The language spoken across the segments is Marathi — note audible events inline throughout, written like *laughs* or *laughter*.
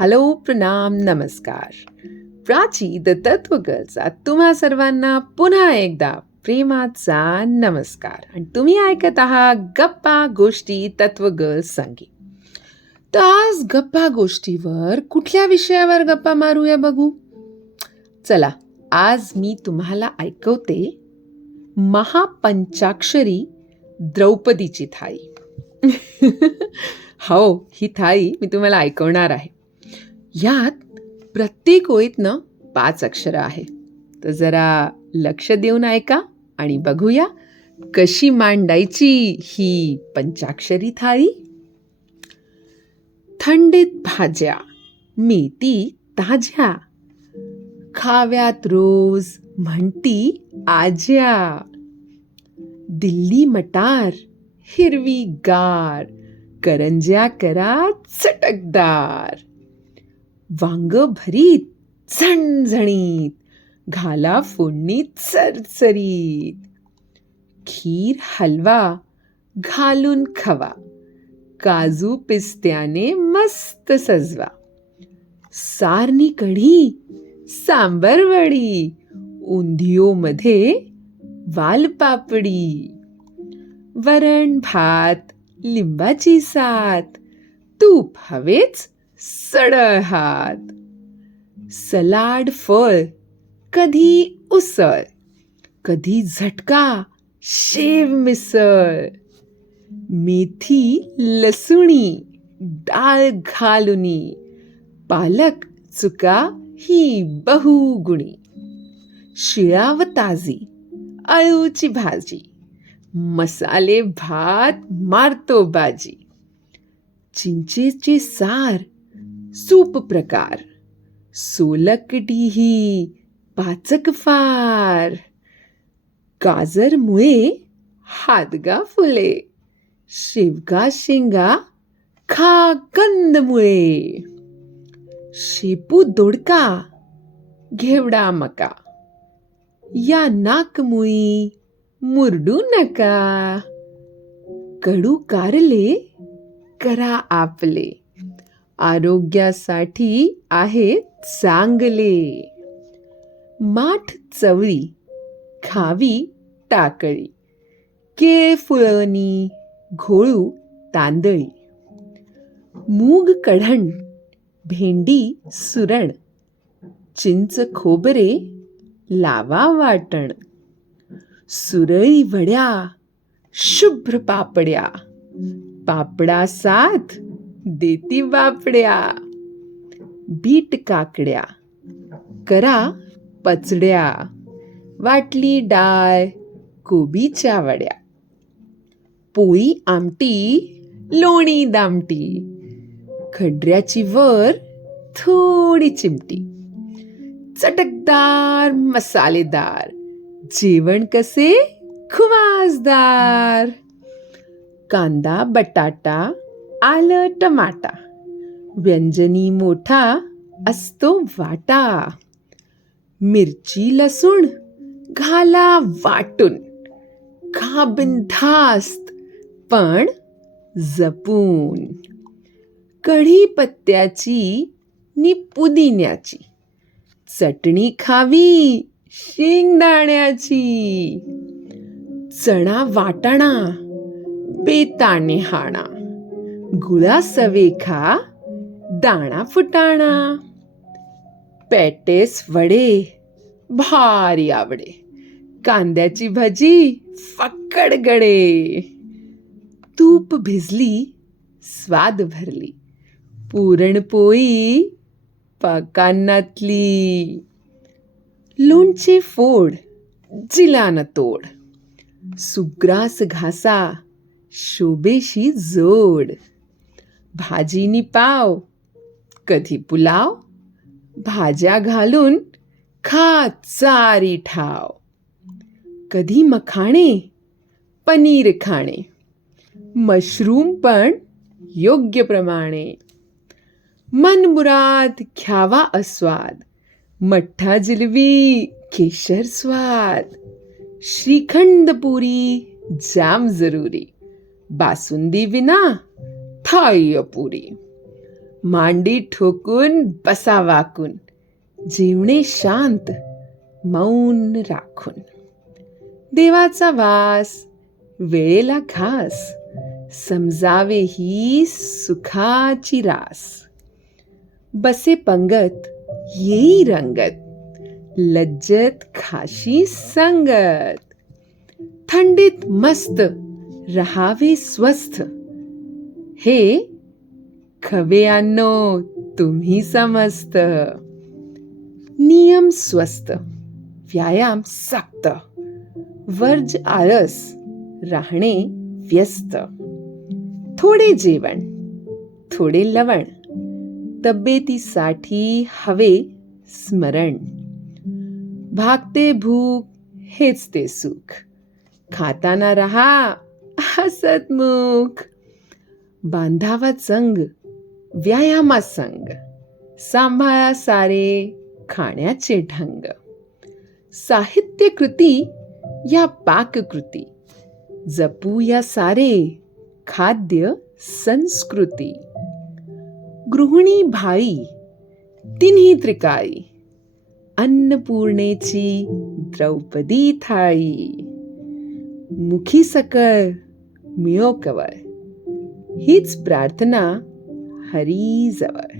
हॅलो प्रणाम नमस्कार. प्राची द तत्वगलचा तुम्हा सर्वांना पुन्हा एकदा प्रेमाचा नमस्कार. आणि तुम्ही ऐकत आहात गप्पा गोष्टी तत्व गर्ल संगीत तर आज गप्पा गोष्टीवर कुठल्या विषयावर गप्पा मारूया बघू? चला आज मी तुम्हाला ऐकवते महापंचाक्षरी द्रौपदीची थाळी. *laughs* हो ही थाळी मी तुम्हाला ऐकवणार आहे. यात प्रत्येक ओळीतनं पाच अक्षरं आहे. तर जरा लक्ष देऊन ऐका आणि बघूया कशी मांडायची ही पंचाक्षरी थाळी. थंडीत भाज्या मेथी ताज्या. खाव्यात रोज म्हणती आज्या. दिल्ली मटार हिरवी गार. करंज्या करा चटकदार. वांग भरीत झणझणीत घाला फोडणीत चरचरीत. खीर हलवा घालून खवा. काजू पिस्त्याने मस्त सजवा. सारणी कढी सांबर वडी उंधियोमध्ये वालपापडी. वरण भात लिंबाची सात. तूप हवेच सडळ हात. सलाड फळ कधी उसळ कधी झटका शेव मिसळ. मेथी लसुणी डाळ घालुनी पालक चुका ही बहुगुणी. शिळा व ताजी अळूची भाजी मसाले भात मारतो बाजी. चिंचेचे सार सूप प्रकार. सोलकडी ही पाचक फार. गाजर मुळे हादगा फुले. शेवगा शेंगा खा कंदमुळे शेपू दोडका घेवडा मका. या नाकमुळी मुरडू नका. कडू कारले करा आपले. आरोग्यासाठी आहे चांगले. माठ चवळी खावी टाकळी केळ फुळणी घोळू तांदळी. मूग कढण भेंडी सुरण चिंच खोबरे लावा वाटण. सुरळी वड्या शुभ्र पापड्या. पापडा साथ देती बापड्या बीट काकड्या. करा पचड्या. वाटली डाळ कोबीच्या वड्या. पोळी आमटी लोणी दामटी. खड्र्याची वर थोडी चिमटी. चटकदार मसालेदार. जेवण कसे? खुमासदार कांदा बटाटा आलं टमाटा. व्यंजनी मोठा असतो वाटा. मिरची लसूण घाला वाटून. खा बिनधास्त पण जपून. कढीपत्त्याची नि पुदिन्याची. चटणी खावी शेंगदाण्याची. चणा वाटाणा बेताने हाणा. गुळा सवेखा दाणा फुटाणा पॅटेस वडे भारी आवडे. कांद्याची भजी फक्कड गडे. तूप भिजली स्वाद भरली. पुरणपोळी पाकांनातली लोणचे फोड जिलान तोड. सुग्रास घासा शोभेशी जोड. भाजीनी पाव कधी पुलाव भाज्या घालून खा चारी ठाव. कधी मखाणे पनीर खाणे. मशरूम पण योग्य प्रमाणे. मनमुराद घ्यावा अस्वाद मठ्ठा जिलबी केशर स्वाद. श्रीखंड पुरी जाम जरुरी. बासुंदी विना थाळी अपुरी मांडी ठोकून बसा वाकून. जेवणे शांत मौन राखून. देवाचा वास वेळेला घास. समजावे ही सुखाची रास. बसे पंगत येई रंगत. लज्जत खाशी संगत. थंडीत मस्त रहावे स्वस्थ. हे खवेयांनो तुम्ही समजत नियम स्वस्त व्यायाम सक्त वर्ज आळस राहणे व्यस्त. थोडे जेवण थोडे लवण तब्येतीसाठी हवे स्मरण. भागते भूक हेच ते सुख. खाताना रहा हसतमुख बांधावा चंग व्यायामा संग सांभाळा सारे खाण्याचे ढंग. साहित्य कृती या पाककृती जपू या सारे खाद्य संस्कृती. गृहिणी भाई तिन्ही त्रिकाळी अन्नपूर्णेची द्रौपदी थाळी. मुखी सकळ मिळो कवळ. हीच प्रार्थना हरीजवळ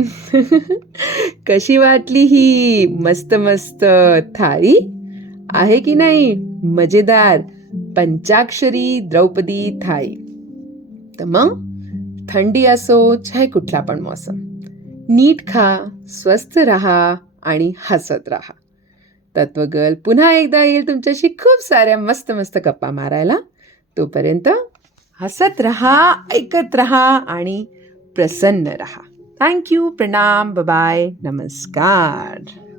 *laughs* कशी वाटली ही मस्त मस्त थाळी? आहे की नाही मजेदार पंचाक्षरी द्रौपदी थाळी? तर मग थंडी असो चाहे कुठला पण मौसम. नीट खा स्वस्थ राहा आणि हसत राहा. तत्वगल पुन्हा एकदा येईल तुमच्याशी खूप साऱ्या मस्त मस्त गप्पा मारायला. तोपर्यंत हसत रहा ऐकत रहा आणि प्रसन्न रहा. थँक्यू प्रणाम बाय नमस्कार.